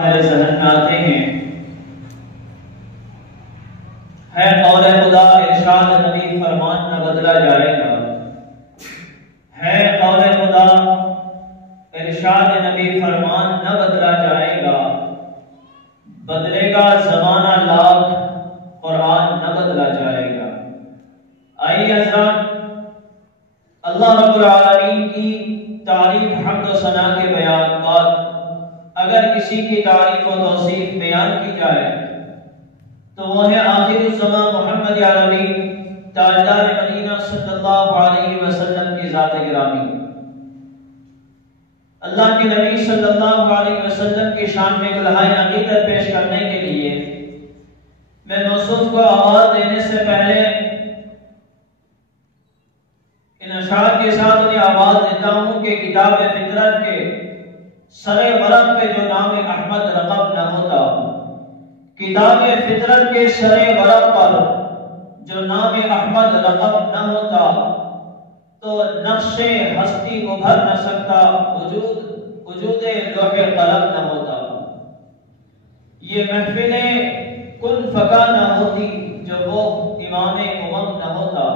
मेरे ज़हन में आते हैं है कौल खुदा इरशाद नबी फरमान न बदला जाएगा। है कौल खुदा इरशाद नबी फरमान न बदला जाएगा। बदलेगा ज़माना लाख कुरान न बदला जाएगा। आइए हज़रात, अल्लाह रब्बुल आलमीन की तारीफ हम्द व सना के बयान बाद अगर किसी की तारीफ और तौसीफ बयान की जाए तो वो है आखिर ज़मां मोहम्मद अरबी ताजदार मदीना सल्लल्लाहु अलैहि वसल्लम की ज़ात गिरामी। अल्लाह के नबी सल्लल्लाहु अलैहि वसल्लम की शान में गुलहाए अकीदत पेश करने के लिए मैं मौसूफ को आवाज देने से पहले इन अशार के साथ उन्हें आवाज देता हूं कि किताब फितरत के सरे वरक पे जो नाम अहमद रकब न होता, किताब फितरत के सरे वरक पर जो नाम अहमद रकब न होता तो नक्शे हस्ती उभर न सकता, वजूदे लोहे कलम न होता। ये महफिलें कुन फका न होती जो वो इमाम उमम न होता।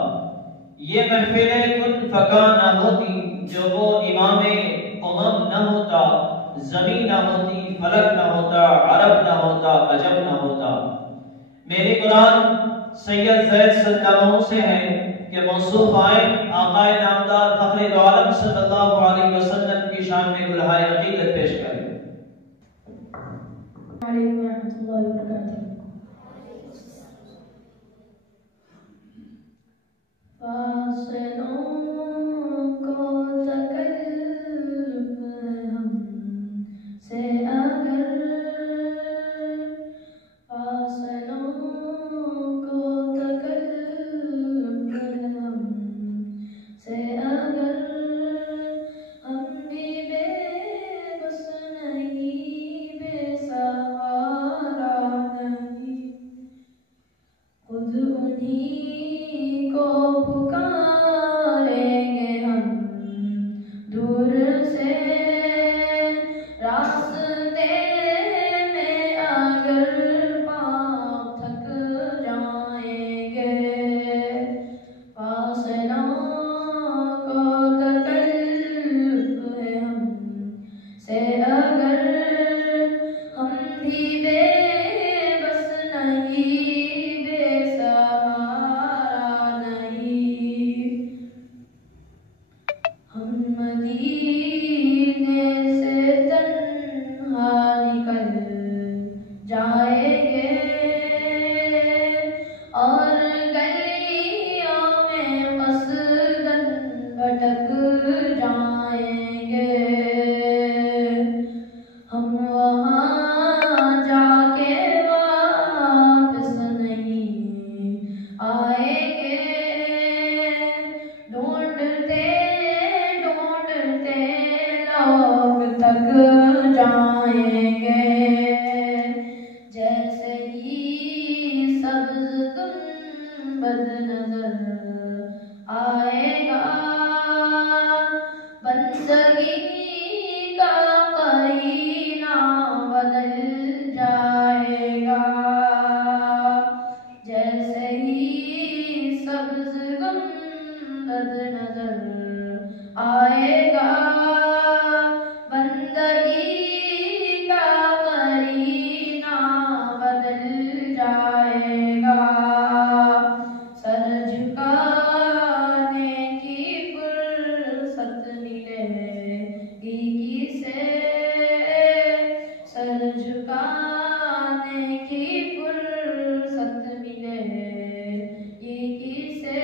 ये महफिलें कुन फका न होती जो वो इमाम उमम न होता। ज़मीन न होती, फलक न होता, अरब न होता, अजब न होता। मेरी कुरान सैयद ज़ैद सल्लल्लाहु से है कि मौसूफ आए आकाए नामदार फ़ख्रे दो आलम सल्लल्लाहु अलैहि वसल्लम की शान में गुलहाए अक़ीदत पेश करें। वालेकुम रहमतुल्लाहि व बरकातहू। फासलों को तकल्लुफ़ हमसे अगर, फासलों को तकल्लुफ़ हमसे अगर, हम भी बेबस नहीं, बेसहारा नहीं, खुद उन्हीं को पुकारेंगे हम दूर से। रास्ते में अगर पाँव थक जाएंगे, फासलों को तकल्लुफ़ है हमसे अगर, हम भी बेबस नहीं, बेसहारा नहीं, हम मदीने से तन्हा निकल जाएंगे और गलियों में मसदन भटक जाएंगे। हम वहाँ जाके वापस नहीं आएंगे, ढूंढते ढूंढते लोग थक जाएंगे। जैसे ही सब्ज़ गुंबद नजर आएगा, बंदगी का करीना बदल जाएगा। जैसे ही सब्ज़ गुंबद नजर आएगा, बंदगी का करीना बदल जाएगा। सर झुकाने की फुर्सत मिलेगी किसे, सर झुकाने की फुर्सत मिलेगी किसे,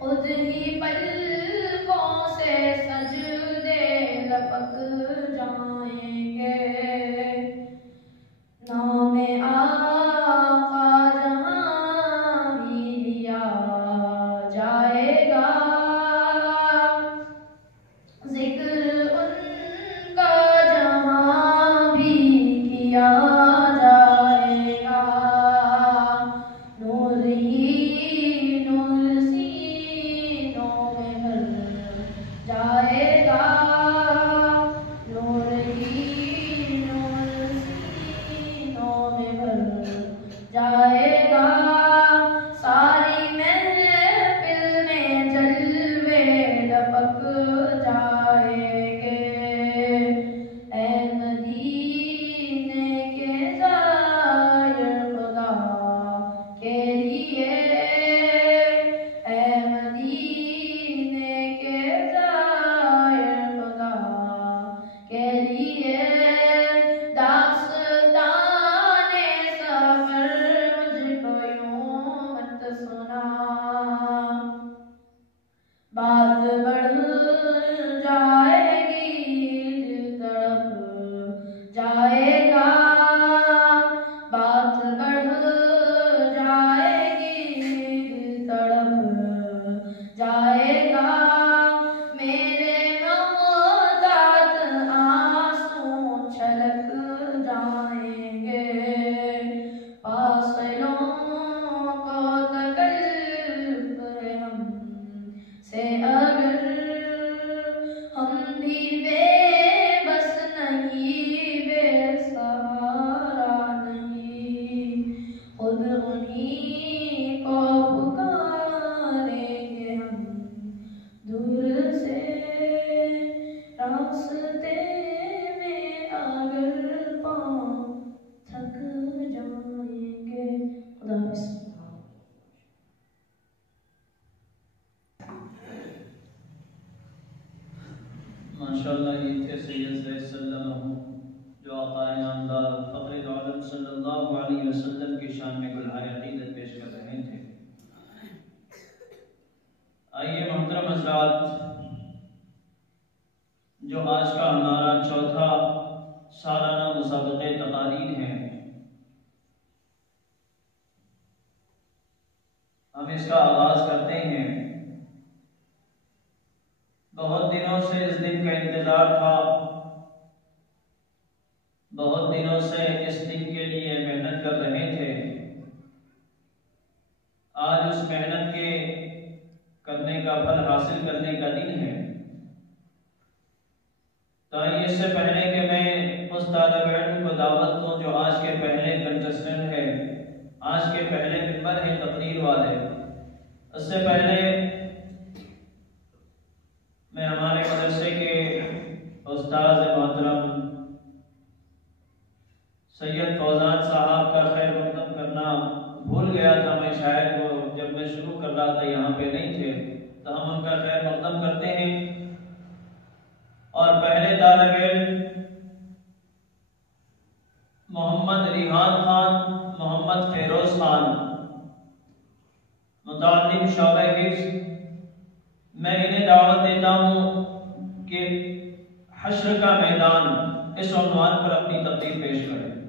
खुद ही पलकों से सजदे लपक जाएंगे। नाम आका जहाँ भी लिया जाएगा, जिक्र उनका जहाँ भी किया जाएगा। नूर ही नूर सीनों में भर जाएगा, नूर ही नूर माशाअल्लाह ये थे सैयद ज़ैद सल्लल्लाहु जो आका नामदार फ़ख्र दो आलम सल्लल्लाहु अलैहि वसल्लम की शान में गुलहार अक़ीदत पेश कर रहे थे। आइए मोहतरम हज़रात, जो आज का हमारा चौथा सालाना मुसाबक़े तक़ारीर है, हम इसका आगाज़ करते हैं। बहुत दिनों से इस दिन का इंतज़ार था, बहुत दिनों से इस दिन के लिए मेहनत कर रहे थे। आज उस मेहनत के करने का फल हासिल करने का दिन है। तो इससे पहले कि मैं उस तालिब इल्म को दावत दूं जो आज के पहले कंटेस्टेंट है, आज के पहले मेंबर हैं तकरीर वाले, उससे पहले मैं हमारे मदरसे के उस्ताद मोहतरम सैयद फौजान साहब का खैर मकदम करना भूल गया था। मैं शायद वो जब मैं शुरू कर रहा था यहाँ पे नहीं थे, तो हम उनका खैर मकदम करते हैं। और पहले तालिब इल्म मोहम्मद रिहान खान, मोहम्मद फेरोज खान, मुताल्लिम शौबे हिफ्ज़, मैं इन्हें दावत देता हूँ कि हश्र का मैदान इस उन्वान पर अपनी तकरीर पेश करें।